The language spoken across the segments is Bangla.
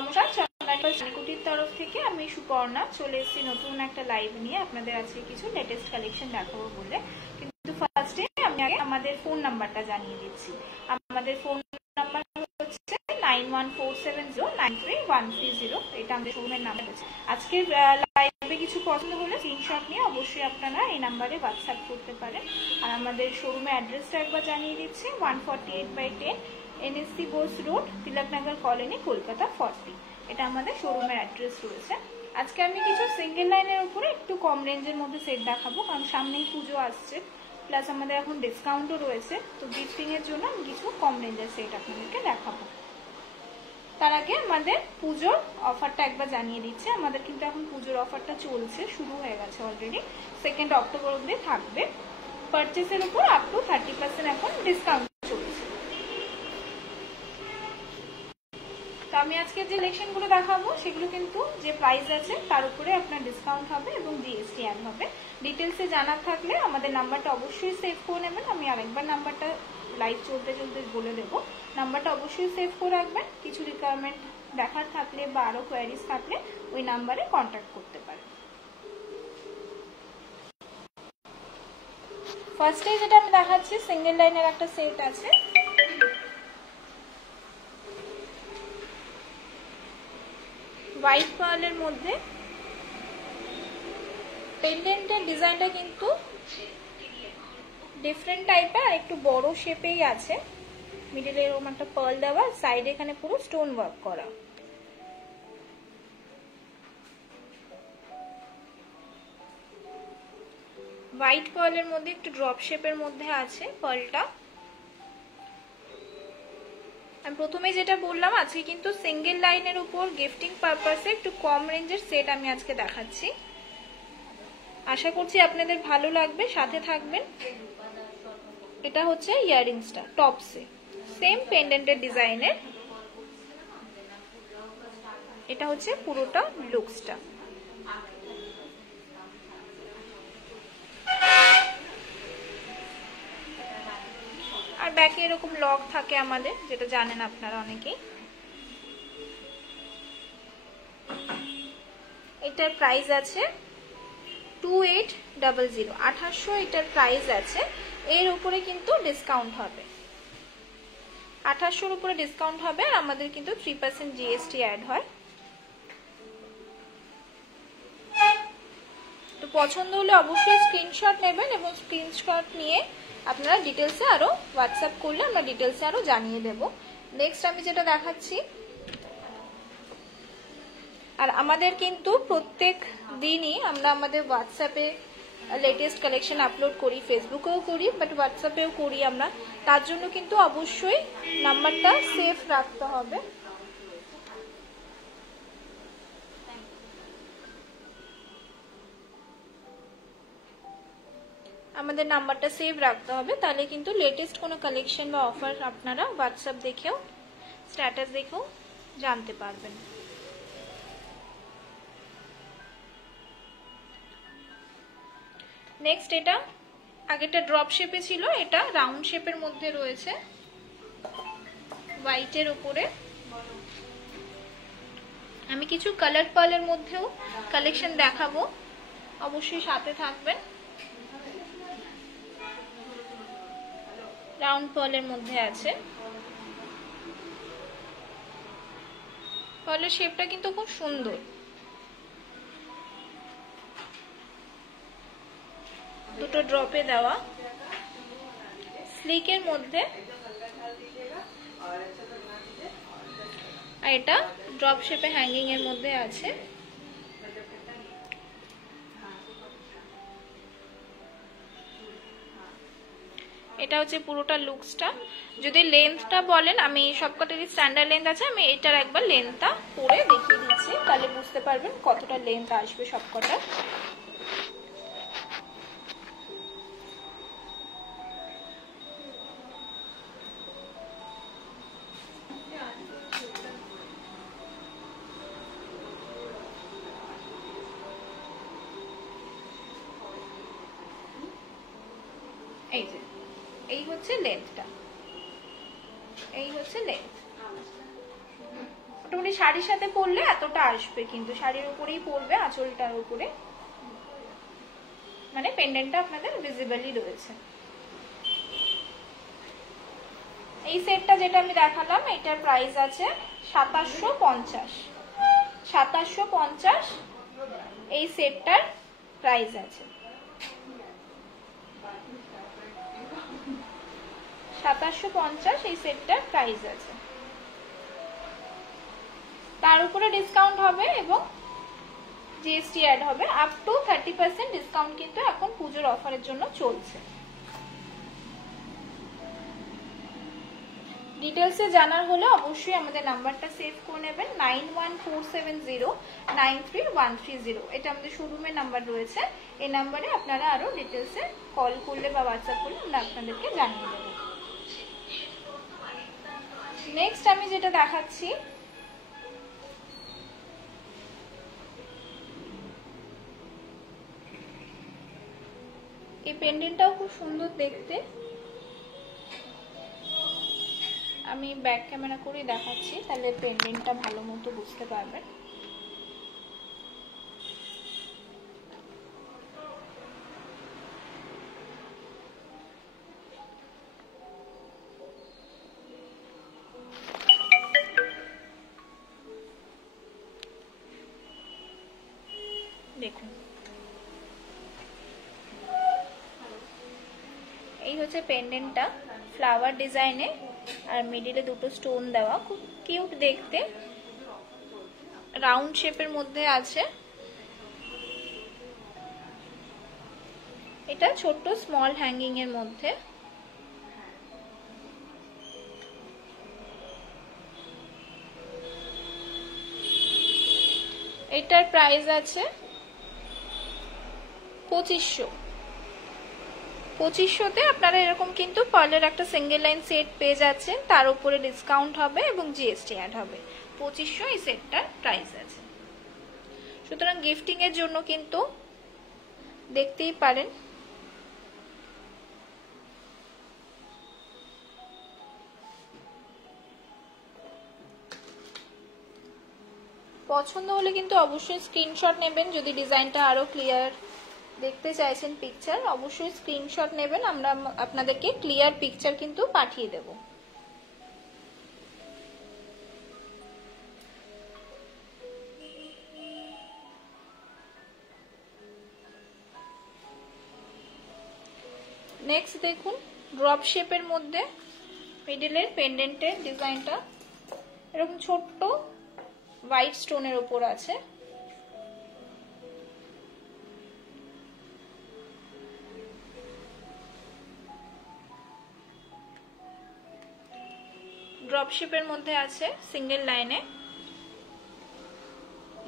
নমস্কার, চানিকুটির তরফ থেকে আমি সুপর্ণা চলে এসেছি নতুন একটা লাইভ নিয়ে আপনাদের আজকে কিছু লেটেস্ট কালেকশন দেখাবো বলে। কিন্তু ফার্স্টে আমি আগে আমাদের ফোন নাম্বারটা জানিয়ে দিচ্ছি। আমাদের ফোন নাম্বার হচ্ছে 9147093130। এটা আমাদের শোরুমের নাম্বার আছে। আজকে লাইভে কিছু পছন্দ হলে স্ক্রিনশট নিয়ে অবশ্যই আপনারা এই নাম্বারে হোয়াটসঅ্যাপ করতে পারেন। আর আমাদের শোরুমের অ্যাড্রেসটা একবার জানিয়ে দিচ্ছি, 148/10 NSC Bose road, Tilaknagar colony, Kolkata 40। এটা আমাদের শোরুমের অ্যাড্রেস রয়েছে। আজকে আমি কিছু সিঙ্গেল লাইনের উপরে একটু কম রেঞ্জের মধ্যে সেট দেখাবো, কারণ সামনেই পুজো আসছে, প্লাস আমাদের এখন ডিসকাউন্টও রয়েছে। তো গিফটিং এর জন্য আমি কিছু কম রেঞ্জের সেট আপনাদেরকে দেখাবো। তার আগে আমাদের পুজোর অফারটা একবার জানিয়ে দিচ্ছে। আমাদের কিন্তু এখন পুজোর অফারটা চলছে, শুরু হয়ে গেছে অলরেডি, 2 অক্টোবর অবধি থাকবে। পারচেসের উপর আপ টু 30% এখন ডিসকাউন্ট চলছে। তো আমি আজকে যে কালেকশনগুলো দেখাবো সেগুলো কিন্তু যে প্রাইস আছে তার উপরে আপনার ডিসকাউন্ট হবে এবং জিএসটি অ্যাড হবে। ডিটেলসে জানার থাকলে আমাদের নাম্বারটা অবশ্যই সেভ করে নেবেন। আমি আরেকবার নাম্বারটা লাইভ চলতে চলতে বলে দেবো। নাম্বারটা অবশ্যই সেভ করে রাখবেন। কিছু রিকোয়ারমেন্ট দেখার থাকলে বা আরো কোয়ারিজ থাকলে ওই নাম্বারে কন্ট্যাক্ট করতে পারেন। ফার্স্টে যেটা আমি দেখাচ্ছি সিঙ্গেল লাইনের একটা সেট আছে। হোয়াইট পার্লের মধ্যে পেন্ডেন্টের ডিজাইনটা কিন্তু ডিফারেন্ট টাইপের, আর একটু বড় শেপেই আছে। মিডলে এরকম একটা পার্ল দেওয়া, সাইডে এখানে পুরো স্টোন ওয়ার্ক করা। হোয়াইট পার্লের মধ্যে একটু ড্রপ শেপের মধ্যে আছে পার্লটা। আমি প্রথমে যেটা বললাম, আজকে কিন্তু সিঙ্গেল লাইনের উপর গিফটিং পারপাসে একটু কম রেঞ্জের সেট আমি আজকে দেখাচ্ছি। আশা করছি আপনাদের ভালো লাগবে, সাথে থাকবেন। এটা হচ্ছে ইয়াররিংসটা টপসে, সেম পেন্ডেন্টের ডিজাইনের। এটা হচ্ছে পুরোটা লুকসটা। আর ব্যাকে এরকম লক থাকে আমাদের, যেটা জানেন আপনারা অনেকেই। এটার প্রাইস আছে 2800, 2800 এটার প্রাইস আছে। এর উপরে কিন্তু ডিসকাউন্ট হবে, 2800 উপরে ডিসকাউন্ট হবে। আর আমাদের কিন্তু 3% জিএসটি অ্যাড হয়। তো পছন্দ হলে অবশ্যই স্ক্রিনশট নেবেন এবং স্ক্রিনশট নিয়ে আপনারা ডিটেলসে আরো হোয়াটসঅ্যাপ করলে আমরা ডিটেলসে আরো জানিয়ে দেব। নেক্সট আমি যেটা দেখাচ্ছি, আর আমাদের কিন্তু প্রত্যেক দিনই আমরা আমাদের হোয়াটসঅ্যাপে লেটেস্ট কালেকশন আপলোড করি, ফেসবুকেও করি, বাট হোয়াটসঅ্যাপেও করি আমরা। তার জন্য কিন্তু অবশ্যই নাম্বারটা সেভ রাখতে হবে। আমাদের নাম্বারটা সেভ রাখতে হবে, তাহলে কিন্তু লেটেস্ট কোনো কালেকশন বা অফার আপনারা হোয়াটসঅ্যাপ দেখেও, স্ট্যাটাস দেখেও জানতে পারবেন। নেক্সট এটা আগেটা ড্রপ শেপে ছিল, এটা রাউন্ড শেপের মধ্যে রয়েছে হোয়াইটের উপরে। আমি কিছু কালার পার্লের মধ্যেও কালেকশন দেখাবো, অবশ্যই সাথে থাকবেন। রাউন্ড পার্লের মধ্যে আছে। পার্লের শেপটা কিন্তু খুব সুন্দর। দুটো ড্রপে দেওয়া, স্লিকের মধ্যে। আর এটা ড্রপ শেপে হ্যাঙ্গিং এর মধ্যে আছে। এটা হচ্ছে পুরোটা লুকসটা। যদি লেন্থটা বলেন, আমি সবকটারই স্ট্যান্ডার্ড লেন্থ আছে, আমি এটার একবার লেন্থটা পরে দেখিয়ে দিচ্ছি, তাহলে বুঝতে পারবেন কতটা লেন্থ আসবে সবকটা। এই যে এই হচ্ছে লেন্থটা, এই হচ্ছে লেন্থ। মোটামুটি খালি শাড়ির সাথে পরলে এতটা আসবে, কিন্তু শাড়ির উপরেই পরবে, আঁচলটার উপরে, মানে পেন্ডেন্টটা আপনাদের ভিজিবলি রয়েছে। এই সেটটা যেটা আমি দেখালাম এটার প্রাইস আছে 2750। 2750 এই সেটটার প্রাইস আছে। 2750 এই সেটটার প্রাইস আছে। তার উপরে ডিসকাউন্ট হবে এবং জিএসটি অ্যাড হবে। আপ টু 30% ডিসকাউন্ট কিন্তু এখন পুজোর অফারের জন্য চলছে। ডিটেলসে জানার হলে অবশ্যই আমাদের নাম্বারটা সেভ করে নেবেন, 9147093130। এটা আমাদের শোরুমের নাম্বার রয়েছে। এই নাম্বারে আপনারা আরো ডিটেলসে কল করলে বা হোয়াটসঅ্যাপ করলে আমরা আপনাদেরকে জানিয়ে দেব। নেক্সট আমি যেটা দেখাচ্ছি এই পেন্ডেন্টটাও খুব সুন্দর দেখতে। আমি ব্যাক ক্যামেরা করে দেখাচ্ছি, তাহলে পেন্ডেন্টটা ভালো মতো বুঝতে পারবেন। দেখুন এই হচ্ছে পেন্ডেন্টটা, ফ্লাওয়ার ডিজাইনে আর মিডিলে দুটো স্টোন দেওয়া, খুব কিউট দেখতে, রাউন্ড শেপের মধ্যে আছে। এটা ছোট্ট স্মল হ্যাঙ্গিং এর মধ্যে। এটার প্রাইস আছে 2500। 2500-তে আপনারা এরকম কিন্তু পার্লের একটা সিঙ্গেল লাইন সেট পেয়ে যাচ্ছেন, তার উপরে ডিসকাউন্ট হবে এবং জিএসটি অ্যাড হবে। 2500 এই সেটটার প্রাইস আছে। সুতরাং গিফটিং এর জন্য কিন্তু দেখতেই পারেন। পছন্দ হলে কিন্তু অবশ্যই স্ক্রিনশট নেবেন। যদি ডিজাইনটা আরো ক্লিয়ার দেখতে চাইছেন পিকচার, অবশ্যই স্ক্রিনশট নেবেন, আমরা আপনাদেরকে ক্লিয়ার পিকচার কিন্তু পাঠিয়ে দেব। নেক্সট দেখুন ড্রপ শেপের মধ্যে মিডলের পেন্ডেন্টের ডিজাইনটা এরকম ছোট্ট হোয়াইট স্টোনের উপর আছে। ড্রপ শেপের মধ্যে আছে সিঙ্গেল লাইনে।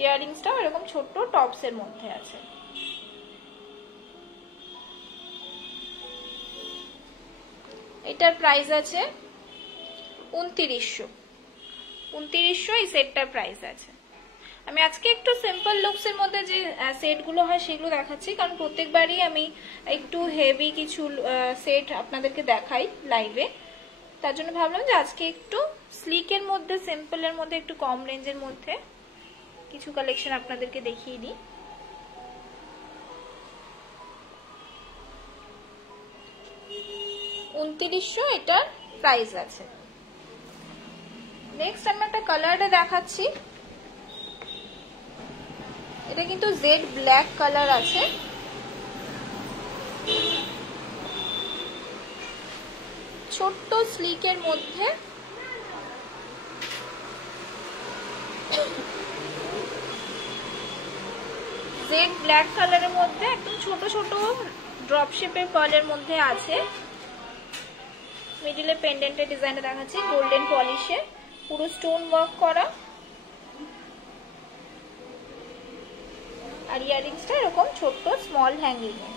ইয়াররিংসটাও এরকম ছোট্ট টপস এর মধ্যে আছে। এটার প্রাইস আছে 2900। 2900 এই সেটটার প্রাইস আছে। আমি আজকে একটু সিম্পল লুকস এর মধ্যে যে সেটগুলো হয় সেগুলো দেখাচ্ছি, কারণ প্রত্যেকবারই আমি একটু হেভি কিছু সেট আপনাদেরকে দেখাই লাইভে। তার জন্য ভাবলাম যে আজকে একটু স্লিকের মধ্যে, সিম্পলের মধ্যে, একটু কম রেঞ্জের মধ্যে কিছু কালেকশন আপনাদেরকে দেখিয়ে দিই। $2900 এটার প্রাইস আছে। নেক্সট আমি একটা কালারটা দেখাচ্ছি। এটা কিন্তু জেড ব্ল্যাক কালার আছে। ছোট্ট স্লিকের মধ্যে জেড ব্ল্যাক কালারের মধ্যে একদম ছোট ছোট ড্রপ শেপের পার্লের মধ্যে আছে। মিডিলে পেন্ডেন্টের ডিজাইনটা দেখাচ্ছি, গোল্ডেন পলিশে পুরো স্টোন ওয়ার্ক করা, আর ইয়াররিংসটা এরকম ছোট্ট স্মল হ্যাঙ্গিং এ।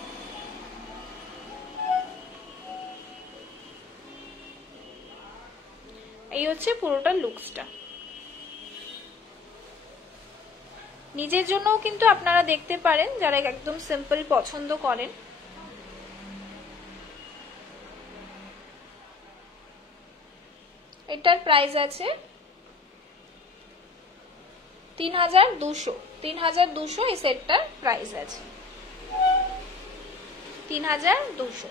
এই হচ্ছে পুরোটা লুকসটা। নিজের জন্যও কিন্তু আপনারা দেখতে পারেন যারা একদম সিম্পল পছন্দ করেন। এটার প্রাইস আছে 3200 3200 এই সেটটার প্রাইস আছে 3200।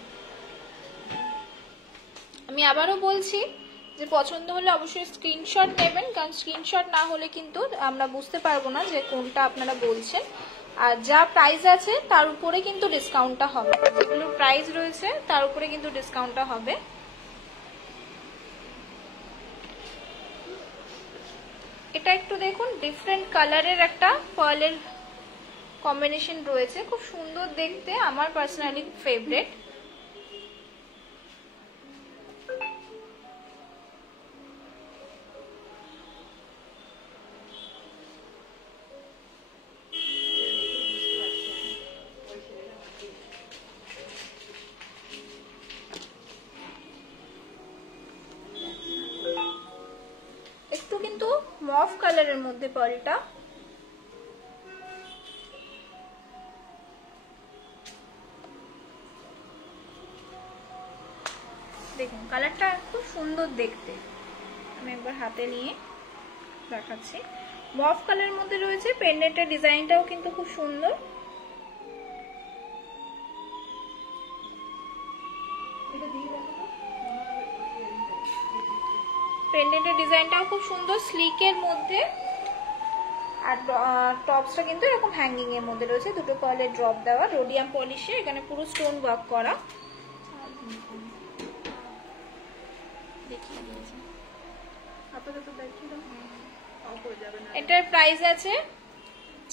আমি আবারও বলছি যে পছন্দ হলে অবশ্যই স্ক্রিনশট নেবেন, কারণ স্ক্রিনশট না হলে কিন্তু আমরা বুঝতে পারবো না যে কোনটা আপনারা বলছেন। আর যা প্রাইস আছে তার উপরে কিন্তু ডিসকাউন্টটা হবে, যেগুলো প্রাইস রয়েছে তার উপরে কিন্তু ডিসকাউন্টটা হবে। এটা একটু দেখুন, ডিফারেন্ট কালারের একটা পার্লের কম্বিনেশন রয়েছে, খুব সুন্দর দেখতে, আমার পার্সোনালি ফেভারিট। একটু কিন্তু মফ কালারের মধ্যে পার্লটা, দেখুন কালারটা খুব সুন্দর দেখতে। আমি একবার হাতে নিয়ে দেখাচ্ছি, মফ কালারের মধ্যে রয়েছে। পেন্ডেন্টের ডিজাইনটাও কিন্তু খুব সুন্দর। পেন্ডেন্টের ডিজাইনটাও খুব সুন্দর, স্লিকের মধ্যে। আর টপসটা কিন্তু এরকম হ্যাঙ্গিং এর মধ্যে রয়েছে, দুটো পার্লের ড্রপ দেওয়া, রোডিয়াম পলিশে, এখানে পুরো স্টোন ওয়ার্ক করা। এটার প্রাইস আছে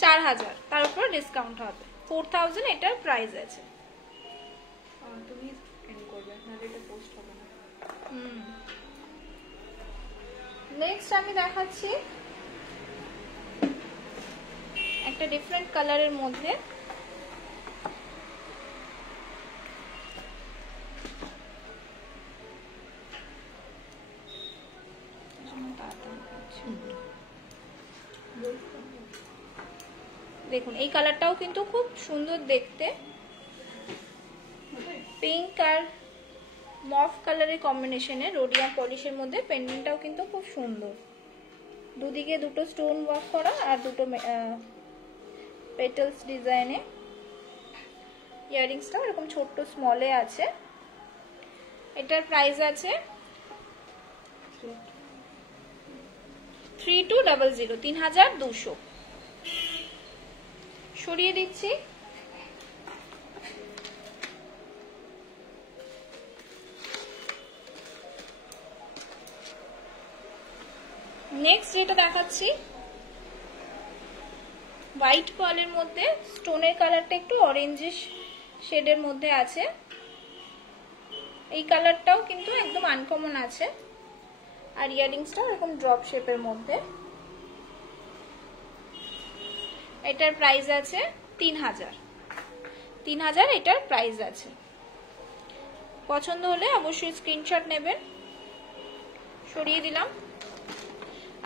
4000, তার উপর ডিসকাউন্ট হবে 4000 এটার প্রাইস আছে। তুমি স্ক্যান করবে, নালে এটা পোস্ট হবে না। নেক্সট আমি দেখাচ্ছি একটা ডিফারেন্ট কালারের মধ্যে, দেখুন এই কালারটাও কিন্তু খুব সুন্দর দেখতে, পিঙ্ক আর মফ কালারের কম্বিনেশনে রোডিয়াম পলিশের মধ্যে। পেন্ডেন্টটাও কিন্তু খুব সুন্দর, দুদিকে দুটো স্টোন ওয়ার্ক করা আর দুটো পেটালস ডিজাইনে। ইয়াররিংসটাও এরকম ছোট্ট স্মলে আছে। এটার প্রাইস আছে 3200, 3200। সরিয়ে দিচ্ছি। নেক্সট যেটা দেখাচ্ছি হোয়াইট পার্লের মধ্যে, স্টোনের কালারটা একটু অরেঞ্জিশ শেডের মধ্যে আছে। এই কালারটাও কিন্তু একদম আনকমন আছে। আর ইয়াররিংসটাও এরকম ড্রপ শেপের মধ্যে। এটার প্রাইস আছে 3000, 3000 এটার প্রাইস আছে। পছন্দ হলে অবশ্যই স্ক্রিনশট নেবেন। সরিয়ে দিলাম।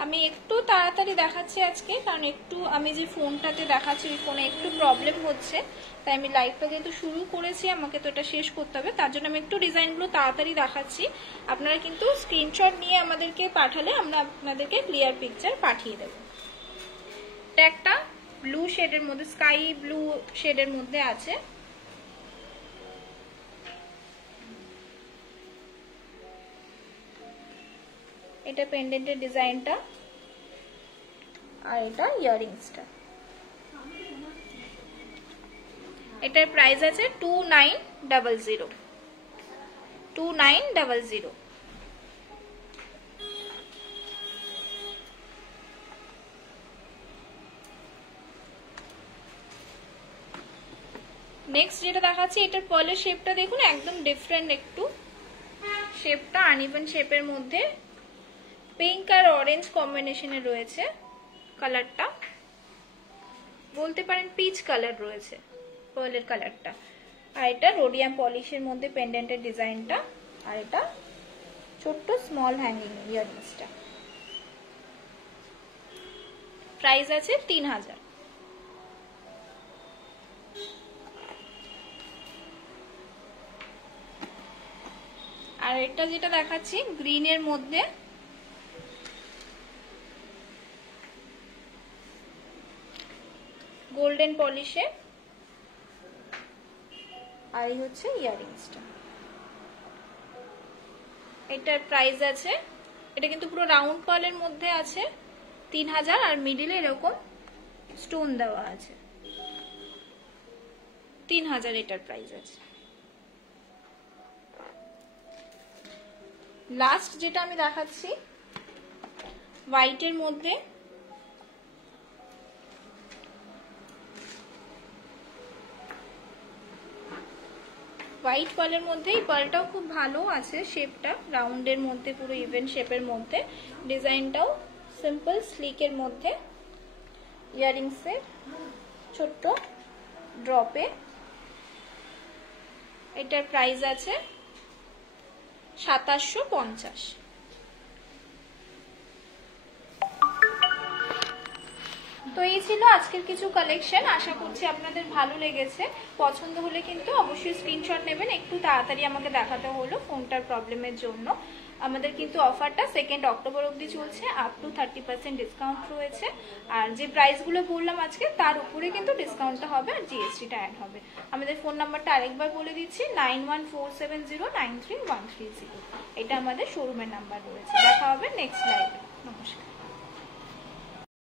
আমি একটু তাড়াতাড়ি দেখাচ্ছি আজকে, কারণ একটু আমি যে ফোনটাতে দেখাচ্ছি ওই ফোনে একটু প্রবলেম হচ্ছে, তাই আমি লাইভটা যেহেতু শুরু করেছি আমাকে তো এটা শেষ করতে হবে, তার জন্য আমি একটু ডিজাইনগুলো তাড়াতাড়ি দেখাচ্ছি। আপনারা কিন্তু স্ক্রিনশট নিয়ে আমাদেরকে পাঠালে আমরা আপনাদেরকে ক্লিয়ার পিকচার পাঠিয়ে দেব। এটা একটা ব্লু শেডের মধ্যে, স্কাই ব্লু শেডের মধ্যে আছে। এটা পেন্ডেন্টের ডিজাইনটা আর এটা ইয়াররিংসটা। এটার প্রাইস আছে 2900, 2900। নেক্সট যেটা দেখাচ্ছি, এটার পার্লের শেপটা দেখুন একদম ডিফারেন্ট, একটু শেপটা আনইভেন শেপের মধ্যে, পিঙ্ক আর অরেঞ্জ কম্বিনেশনে রয়েছে। কালারটা বলতে পারেন পিচ কালার রয়েছে পার্লের কালারটা। আর এটা রোডিয়াম পলিশের মধ্যে পেন্ডেন্টের ডিজাইনটা, আর এটা ছোট্ট স্মল হ্যাঙ্গিং ইয়াররিংসটা। প্রাইস আছে 3000। আর এটা যেটা দেখাচ্ছি গ্রিনের মধ্যে, গোল্ডেন পলিশে। আর এই হচ্ছে ইয়াররিংসটা। এটার প্রাইস আছে, এটা কিন্তু পুরো রাউন্ড পার্লের মধ্যে আছে 3000, আর মিডিলে এরকম স্টোন দেওয়া আছে 3000 এটার প্রাইস আছে। লাস্ট যেটা আমি দেখাচ্ছি হোয়াইটের মধ্যে, হোয়াইট পার্লের মধ্যে। এই পার্লটাও খুব ভালো আছে, শেপটা রাউন্ডের মধ্যে, পুরো ইভেন শেপের মধ্যে, ডিজাইনটাও সিম্পল স্লিকের মধ্যে। ইয়াররিংসের ছোট্ট ড্রপে। এটার প্রাইস আছে 2750। তো এই ছিল আজকের কিছু কালেকশন। আশা করছি আপনাদের ভালো লেগেছে। পছন্দ হলে কিন্তু অবশ্যই স্ক্রিনশট নেবেন। একটু তাড়াতাড়ি আমাকে দেখাতে হলো ফোনটার প্রবলেমের জন্য। আমাদের কিন্তু অফারটা 2 অক্টোবর অবধি চলছে, আপ টু 30% ডিসকাউন্ট রয়েছে। আর যে প্রাইসগুলো বললাম আজকে তার উপরে কিন্তু ডিসকাউন্টটা হবে, আর জিএসটিটা অ্যাড হবে। আমাদের ফোন নাম্বারটা আরেকবার বলে দিচ্ছি, 9147093130। এটা আমাদের শোরুমের নাম্বার রয়েছে। দেখা হবে নেক্সট লাইভে। নমস্কার।